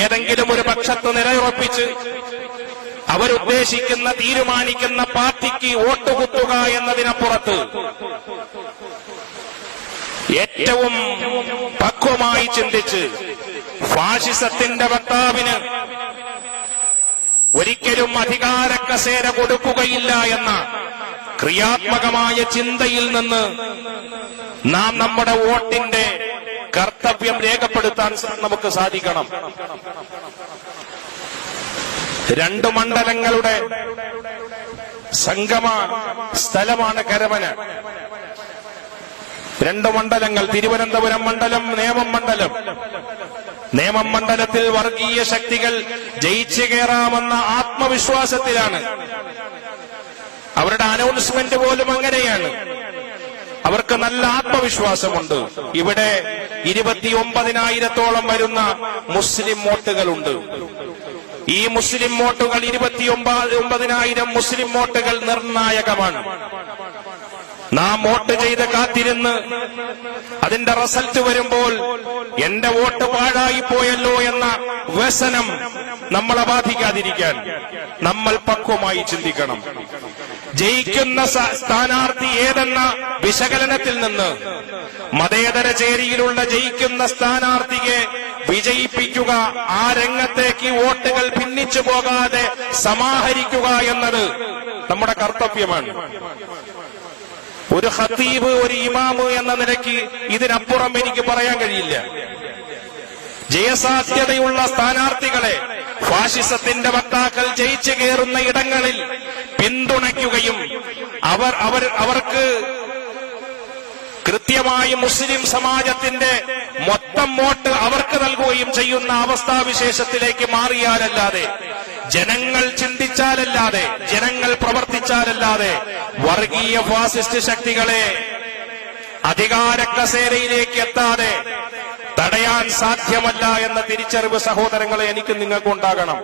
ഏതെങ്കിലും ഒരു പക്ഷത്ത് നിലയുറപ്പിച്ച് അവരുദ്ദേശിക്കുന്ന തീരുമാനിക്കുന്ന പാർട്ടിക്ക് വോട്ടുകുത്തുക എന്നതിനപ്പുറത്ത് ഏറ്റവും പക്വമായി ചിന്തിച്ച് ഫാഷിസത്തിന്റെ വക്താവിന് ഒരിക്കലും അധികാര കസേര കൊടുക്കുകയില്ല എന്ന ക്രിയാത്മകമായ ചിന്തയിൽ നിന്ന് നാം നമ്മുടെ വോട്ടിന്റെ കർത്തവ്യം രേഖപ്പെടുത്താൻ നമുക്ക് സാധിക്കണം. 2 മണ്ഡലങ്ങളുടെ സംഗമ സ്ഥലമാണ് കരമന. 2 മണ്ഡലങ്ങൾ, തിരുവനന്തപുരം മണ്ഡലം, നേമം മണ്ഡലം. നേമം മണ്ഡലത്തിൽ വർഗീയ ശക്തികൾ ജയിച്ചു കയറാമെന്ന ആത്മവിശ്വാസത്തിലാണ്. അവരുടെ അനൗൺസ്മെന്റ് പോലും അങ്ങനെയാണ്. അവർക്ക് നല്ല ആത്മവിശ്വാസമുണ്ട്. ഇവിടെ 29,000-ഓളം വരുന്ന മുസ്ലിം വോട്ടുകളുണ്ട്. ഈ മുസ്ലിം വോട്ടുകൾ 29,000 മുസ്ലിം വോട്ടുകൾ നിർണായകമാണ്. നാം വോട്ട് ചെയ്ത് കാത്തിരുന്ന് അതിന്റെ റിസൾട്ട് വരുമ്പോൾ എന്റെ വോട്ട് പാഴായി പോയല്ലോ എന്ന വ്യസനം നമ്മളെ ബാധിക്കാതിരിക്കാൻ നമ്മൾ പക്വമായി ചിന്തിക്കണം. ജയിക്കുന്ന സ്ഥാനാർത്ഥി ഏതെന്ന വിശകലനത്തിൽ നിന്ന് മതേതര ചേരിയിലുള്ള ജയിക്കുന്ന സ്ഥാനാർത്ഥിയെ വിജയിപ്പിക്കുക, ആ രംഗത്തേക്ക് വോട്ടുകൾ ഭിന്നിച്ചു പോകാതെ സമാഹരിക്കുക എന്നത് നമ്മുടെ കർത്തവ്യമാണ്. ഒരു ഖതീബ്, ഒരു ഇമാമ് എന്ന നിലയ്ക്ക് ഇതിനപ്പുറം എനിക്ക് പറയാൻ കഴിയില്ല. ജയസാധ്യതയുള്ള സ്ഥാനാർത്ഥികളെ ഫാഷിസത്തിന്റെ വക്താക്കൾ ജയിച്ചു കയറുന്ന ഇടങ്ങളിൽ പിന്തുണയ്ക്കുകയും അവർക്ക് കൃത്യമായി മുസ്ലിം സമാജത്തിന്റെ മൊത്തം വോട്ട് അവർക്ക് നൽകുകയും ചെയ്യുന്ന അവസ്ഥാവിശേഷത്തിലേക്ക് മാറിയാലല്ലാതെ, ജനങ്ങൾ ചിന്തിച്ചാലല്ലാതെ, ജനങ്ങൾ പ്രവർത്തിച്ചാലല്ലാതെ വർഗീയ ഫാസിസ്റ്റ് ശക്തികളെ അധികാര കസേരയിലേക്ക് എത്താതെ തടയാൻ സാധ്യമല്ല എന്ന തിരിച്ചറിവ് സഹോദരങ്ങളെ എനിക്ക് നിങ്ങൾക്കുണ്ടാകണം.